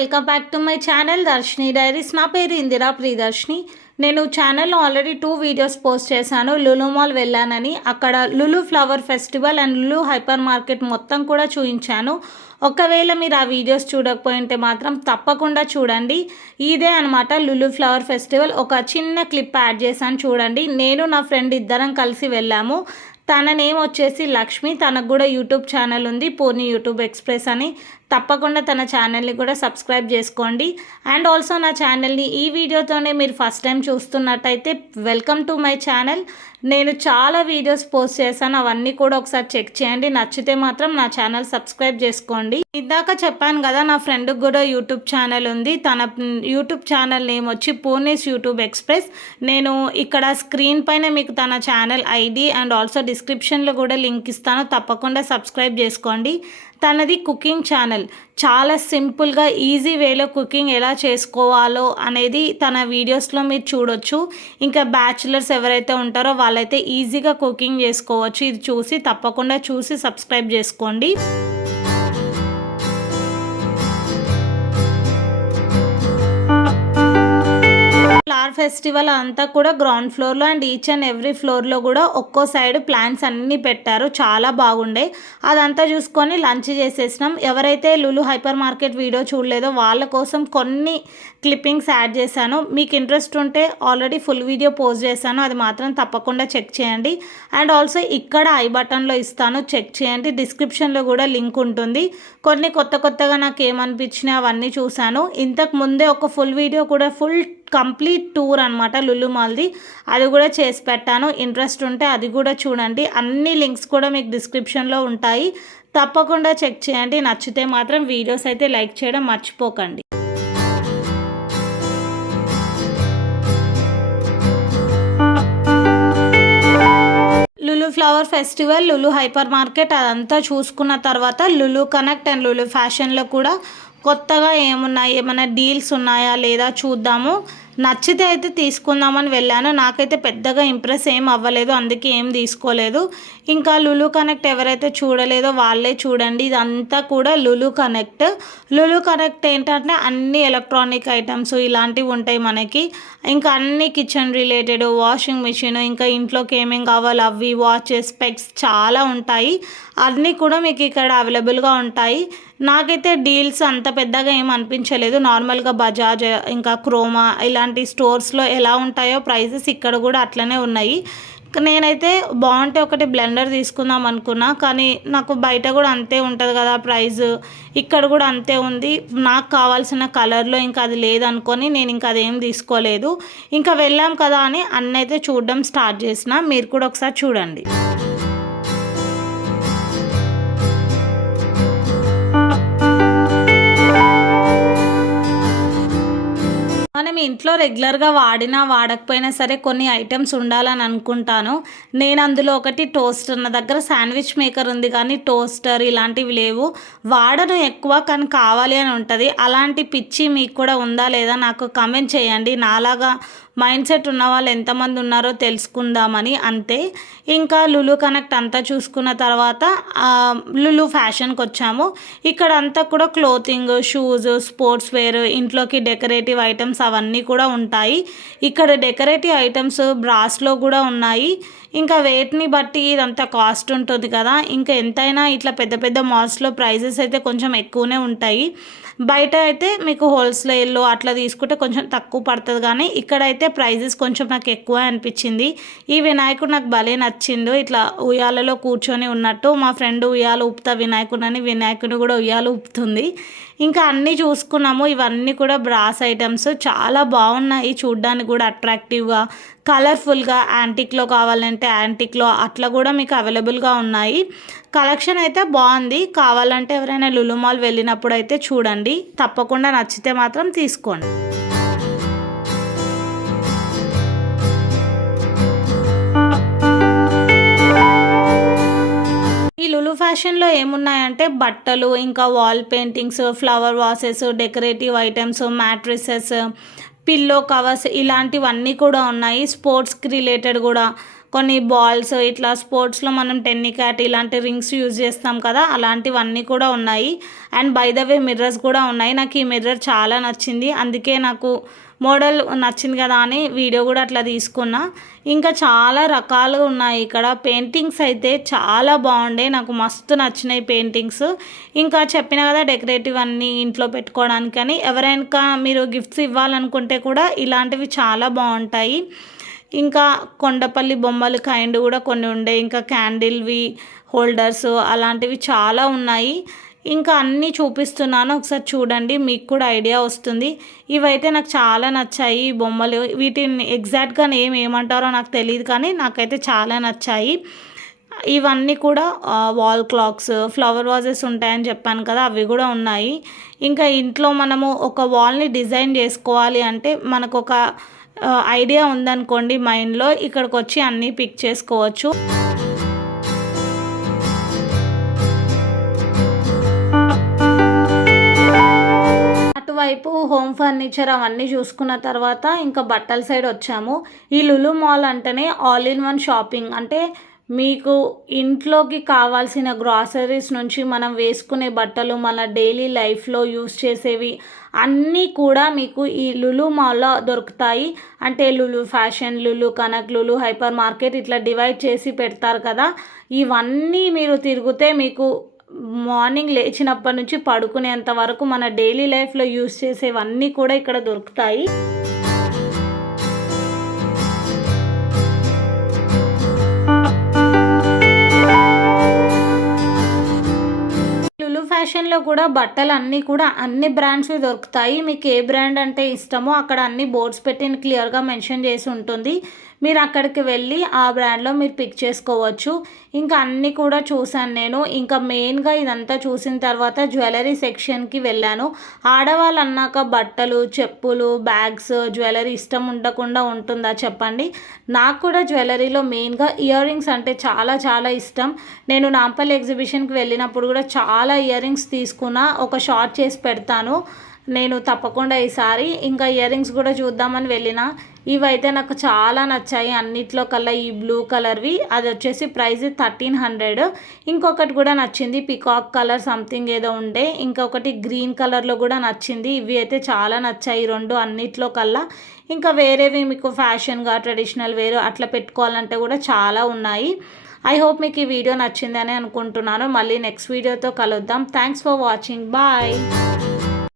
Welcome back to my channel Darshini diaries. నా పేరు ఇందిరా ప్రియదర్శిని. నేను ఛానల్లో ఆల్రెడీ 2 వీడియోస్ పోస్ట్ చేశాను. లులు మాల్ వెళ్ళానని, అక్కడ Lulu flower festival and Lulu hyper market మొత్తం కూడా చూపించాను. ఒకవేళ మీరు ఆ వీడియోస్ చూడకపోయింటే మాత్రం తప్పకుండా చూడండి. ఇదే అనమాట లులు ఫ్లవర్ ఫెస్టివల్. ఒక చిన్న క్లిప్ యాడ్ చేశాను చూడండి. నేను నా ఫ్రెండ్ ఇద్దరం కలిసి వెళ్ళాము. తన నేమ్ వచ్చేసి లక్ష్మి. తనకు కూడా యూట్యూబ్ ఛానల్ ఉంది, పోనీ యూట్యూబ్ ఎక్స్ప్రెస్ అని. తప్పకుండా తన ఛానల్ని కూడా సబ్స్క్రైబ్ చేసుకోండి. అండ్ ఆల్సో నా ఛానల్ని ఈ వీడియోతోనే మీరు ఫస్ట్ టైం చూస్తున్నట్టయితే వెల్కమ్ టు మై ఛానల్. నేను చాలా వీడియోస్ పోస్ట్ చేశాను, అవన్నీ కూడా ఒకసారి చెక్ చేయండి. నచ్చితే మాత్రం నా ఛానల్ సబ్స్క్రైబ్ చేసుకోండి. ఇందాక చెప్పాను కదా, నా ఫ్రెండ్కి కూడా యూట్యూబ్ ఛానల్ ఉంది. తన యూట్యూబ్ ఛానల్ నేమ్ వచ్చి పూణేస్ యూట్యూబ్ ఎక్స్ప్రెస్. నేను ఇక్కడ స్క్రీన్ పైన మీకు తన ఛానల్ ఐడి అండ్ ఆల్సో డిస్క్రిప్షన్లో కూడా లింక్ ఇస్తాను. తప్పకుండా సబ్స్క్రైబ్ చేసుకోండి. తనది కుకింగ్ ఛానల్. చాలా సింపుల్గా ఈజీ వేలో కుకింగ్ ఎలా చేసుకోవాలో అనేది తన వీడియోస్లో మీరు చూడొచ్చు. ఇంకా బ్యాచులర్స్ ఎవరైతే ఉంటారో వాళ్ళైతే ఈజీగా కుకింగ్ చేసుకోవచ్చు. ఇది చూసి తప్పకుండా చూసి సబ్స్క్రైబ్ చేసుకోండి. ఫ్లవర్ ఫెస్టివల్ అంతా కూడా గ్రౌండ్ ఫ్లోర్లో అండ్ ఈచ్ అండ్ ఎవ్రీ ఫ్లోర్లో కూడా ఒక్కో సైడ్ ప్లాంట్స్ అన్నీ పెట్టారు. చాలా బాగుండే. అదంతా చూసుకొని లంచ్ చేసేసినాం. ఎవరైతే లులు హైపర్ మార్కెట్ వీడియో చూడలేదో వాళ్ళ కోసం కొన్ని క్లిప్పింగ్స్ యాడ్ చేశాను. మీకు ఇంట్రెస్ట్ ఉంటే ఆల్రెడీ ఫుల్ వీడియో పోస్ట్ చేశాను, అది మాత్రం తప్పకుండా చెక్ చేయండి. అండ్ ఆల్సో ఇక్కడ ఐ బటన్లో ఇస్తాను, చెక్ చేయండి. డిస్క్రిప్షన్లో కూడా లింక్ ఉంటుంది. కొన్ని కొత్తగా నాకు ఏమనిపించినాయి అవన్నీ చూశాను. ఇంతకు ముందే ఒక ఫుల్ వీడియో కూడా ఫుల్ కంప్లీట్ టూర్ అనమాట లులు మాల్ది, అది కూడా చేసి పెట్టాను. ఇంట్రెస్ట్ ఉంటే అది కూడా చూడండి. అన్ని లింక్స్ కూడా మీకు డిస్క్రిప్షన్లో ఉంటాయి. తప్పకుండా చెక్ చేయండి. నచ్చితే మాత్రం వీడియోస్ అయితే లైక్ చేయడం మర్చిపోకండి. Lulu flower festival, Lulu hyper market అదంతా చూసుకున్న తర్వాత లులు కనెక్ట్ అండ్ లులు ఫ్యాషన్లో కూడా కొత్తగా ఏమున్నాయి, ఏమైనా డీల్స్ ఉన్నాయా లేదా చూద్దాము. నచ్చితే అయితే తీసుకుందామని వెళ్ళాను. నాకైతే పెద్దగా ఇంప్రెస్ ఏం అవ్వలేదు, అందుకే ఏం తీసుకోలేదు. ఇంకా లులు కనెక్ట్ ఎవరైతే చూడలేదో వాళ్ళే చూడండి. ఇదంతా కూడా లులు కనెక్ట్. లులు కనెక్ట్ ఏంటంటే అన్ని ఎలక్ట్రానిక్ ఐటమ్స్ ఇలాంటివి ఉంటాయి మనకి. ఇంకా అన్ని కిచెన్ రిలేటెడ్, వాషింగ్ మిషన్, ఇంకా ఇంట్లోకి ఏమేమి కావాలో అవి, వాచెస్, స్పెక్స్ చాలా ఉంటాయి. అన్నీ కూడా మీకు ఇక్కడ అవైలబుల్గా ఉంటాయి. నాకైతే డీల్స్ అంత పెద్దగా ఏం అనిపించలేదు. నార్మల్గా బజాజ్ ఇంకా క్రోమా ఇలాంటి స్టోర్స్లో ఎలా ఉంటాయో ప్రైజెస్ ఇక్కడ కూడా అట్లనే ఉన్నాయి. నేనైతే బాగుంటే ఒకటి బ్లెండర్ తీసుకుందాం అనుకున్నా, కానీ నాకు బయట కూడా అంతే ఉంటుంది కదా ప్రైస్, ఇక్కడ కూడా అంతే ఉంది. నాకు కావాల్సిన కలర్లో ఇంకా అది లేదనుకొని నేను ఇంకా అదేం తీసుకోలేదు. ఇంకా వెళ్ళాం కదా అని అన్నైతే చూడడం స్టార్ట్ చేసిన. మీరు కూడా ఒకసారి చూడండి. మనం ఇంట్లో రెగ్యులర్గా వాడకపోయినా సరే కొన్ని ఐటమ్స్ ఉండాలని అనుకుంటాను. నేను అందులో ఒకటి టోస్టర్. నా దగ్గర శాండ్విచ్ మేకర్ ఉంది కానీ టోస్టర్ ఇలాంటివి లేవు. వాడను ఎక్కువ, కానీ కావాలి అని ఉంటుంది. అలాంటి పిచ్చి మీకు కూడా ఉందా లేదా నాకు కమెంట్ చేయండి. నాలాగా మైండ్ సెట్ ఉన్న వాళ్ళు ఎంతమంది ఉన్నారో తెలుసుకుందామని, అంతే. ఇంకా లులు కనెక్ట్ అంతా చూసుకున్న తర్వాత లులు ఫ్యాషన్కి వచ్చాము. ఇక్కడ అంతా కూడా క్లోతింగ్, షూస్, స్పోర్ట్స్ వేర్, ఇంట్లోకి డెకరేటివ్ ఐటమ్స్ అవన్నీ కూడా ఉంటాయి. ఇక్కడ డెకరేటివ్ ఐటమ్స్ బ్రాస్లో కూడా ఉన్నాయి. ఇంకా వెయిట్ని బట్టి ఇదంతా కాస్ట్ ఉంటుంది కదా. ఇంకా ఎంతైనా ఇట్లా పెద్ద పెద్ద మాల్స్లో ప్రైజెస్ అయితే కొంచెం ఎక్కువనే ఉంటాయి. బయట అయితే మీకు హోల్సేల్లో అట్లా తీసుకుంటే కొంచెం తక్కువ పడుతుంది, కానీ ఇక్కడైతే ప్రైజెస్ కొంచెం నాకు ఎక్కువ అనిపించింది. ఈ వినాయకుడు నాకు భలే నచ్చిండు. ఇట్లా ఉయ్యాలలో కూర్చొని ఉన్నట్టు. మా ఫ్రెండ్ ఉయ్యాలు ఊపుతా వినాయకుడని, వినాయకుడు కూడా ఉయ్యాలు ఊపుతుంది. ఇంకా అన్నీ చూసుకున్నాము. ఇవన్నీ కూడా బ్రాస్ ఐటమ్స్ చాలా బాగున్నాయి, చూడ్డానికి కూడా అట్రాక్టివ్గా, కలర్ఫుల్గా. యాంటిక్లో కావాలంటే యాంటిక్లో అట్లా కూడా మీకు అవైలబుల్గా ఉన్నాయి. కలెక్షన్ అయితే బాగుంది. కావాలంటే ఎవరైనా లులు మాల్ వెళ్ళినప్పుడు అయితే చూడండి. తప్పకుండా నచ్చితే మాత్రం తీసుకోండి. ఈ లులు ఫ్యాషన్లో ఏమున్నాయంటే బట్టలు, ఇంకా wall paintings, flower vases, decorative items, matrices, pillow covers ఇలాంటివన్నీ కూడా ఉన్నాయి. స్పోర్ట్స్కి రిలేటెడ్ కూడా కొన్ని బాల్స్ ఇట్లా స్పోర్ట్స్లో మనం టెన్నికాట్ ఇలాంటి రింగ్స్ యూజ్ చేస్తాం కదా, అలాంటివన్నీ కూడా ఉన్నాయి. And by the way mirrors కూడా ఉన్నాయి. నాకు ఈ మిర్రర్ చాలా నచ్చింది, అందుకే నాకు మోడల్ నచ్చింది కదా అని వీడియో కూడా అట్లా తీసుకున్నా. ఇంకా చాలా రకాలుగా ఉన్నాయి ఇక్కడ. పెయింటింగ్స్ అయితే చాలా బాగుండే, నాకు మస్తు నచ్చినాయి పెయింటింగ్స్. ఇంకా చెప్పిన కదా డెకరేటివ్ అన్నీ ఇంట్లో పెట్టుకోవడానికని. ఎవరైనా మీరు గిఫ్ట్స్ ఇవ్వాలనుకుంటే కూడా ఇలాంటివి చాలా బాగుంటాయి. ఇంకా కొండపల్లి బొమ్మలు కైండ్ కూడా కొన్ని ఉండే, ఇంకా క్యాండిల్వి హోల్డర్స్ అలాంటివి చాలా ఉన్నాయి. ఇంకా అన్నీ చూపిస్తున్నాను, ఒకసారి చూడండి, మీకు కూడా ఐడియా వస్తుంది. ఇవైతే నాకు చాలా నచ్చాయి ఈ బొమ్మలు. వీటిని ఎగ్జాక్ట్గా ఏమంటారో నాకు తెలియదు, కానీ నాకైతే చాలా నచ్చాయి. ఇవన్నీ కూడా వాల్ క్లాక్స్, ఫ్లవర్ వాజెస్ ఉంటాయని చెప్పాను కదా, అవి కూడా ఉన్నాయి. ఇంకా ఇంట్లో మనము ఒక వాల్ని డిజైన్ చేసుకోవాలి అంటే మనకు ఒక ఐడియా ఉందనుకోండి మైండ్లో, ఇక్కడికి వచ్చి అన్నీ పిక్ చేసుకోవచ్చు. అటువైపు హోమ్ ఫర్నిచర్ అవన్నీ చూసుకున్న తర్వాత ఇంకా బట్టల సైడ్ వచ్చాము. ఈ లులు మాల్ అంటేనే ఆల్ ఇన్ వన్ షాపింగ్. అంటే మీకు ఇంట్లోకి కావాల్సిన గ్రాసరీస్ నుంచి మనం వేసుకునే బట్టలు, మన డైలీ లైఫ్లో యూస్ చేసేవి అన్నీ కూడా మీకు ఈ లులు మాల్లో దొరుకుతాయి. అంటే Lulu fashion, Lulu Kanak, Lulu hyper market ఇట్లా డివైడ్ చేసి పెడతారు కదా. ఇవన్నీ మీరు తిరిగితే మీకు మార్నింగ్ లేచినప్పటి నుంచి పడుకునేంత వరకు మన డైలీ లైఫ్లో యూస్ చేసేవన్నీ కూడా ఇక్కడ దొరుకుతాయి. లులు ఫ్యాషన్లో కూడా బట్టలు అన్నీ కూడా అన్ని బ్రాండ్స్వి దొరుకుతాయి. మీకు ఏ బ్రాండ్ అంటే ఇష్టమో అక్కడ అన్ని బోర్డ్స్ పెట్టి క్లియర్గా మెన్షన్ చేసి ఉంటుంది. మీరు అక్కడికి వెళ్ళి ఆ బ్రాండ్లో మీరు పిక్ చేసుకోవచ్చు. ఇంకా అన్నీ కూడా చూశాను నేను. ఇంకా మెయిన్గా ఇదంతా చూసిన తర్వాత జ్యువెలరీ సెక్షన్కి వెళ్ళాను. ఆడవాళ్ళు అన్నాక బట్టలు, చెప్పులు, బ్యాగ్స్, జ్యువెలరీ ఇష్టం ఉండకుండా ఉంటుందా చెప్పండి. నాకు కూడా జ్యువెలరీలో మెయిన్గా ఇయర్ రింగ్స్ అంటే చాలా చాలా ఇష్టం. నేను నాంపల్లి ఎగ్జిబిషన్కి వెళ్ళినప్పుడు కూడా చాలా ఇయర్ రింగ్స్ తీసుకున్నా, ఒక షార్ట్ చేసి పెడతాను నేను తప్పకుండా ఈసారి. ఇంకా ఇయర్ రింగ్స్ కూడా చూద్దామని వెళ్ళిన. ఇవైతే నాకు చాలా నచ్చాయి అన్నిట్లో కల్లా. ఈ బ్లూ కలర్వి, అది వచ్చేసి ప్రైస్ 1300. ఇంకొకటి కూడా నచ్చింది, పికాక్ కలర్ సంథింగ్ ఏదో ఉండే. ఇంకొకటి గ్రీన్ కలర్లో కూడా నచ్చింది. ఇవి అయితే చాలా నచ్చాయి రెండు అన్నిట్లో కల్లా. ఇంకా వేరేవి మీకు ఫ్యాషన్గా ట్రెడిషనల్ వేరు అట్లా పెట్టుకోవాలంటే కూడా చాలా ఉన్నాయి. ఐ హోప్ మీకు ఈ వీడియో నచ్చిందని అనుకుంటున్నాను. మళ్ళీ నెక్స్ట్ వీడియోతో కలుద్దాం. Thanks for watching. బాయ్.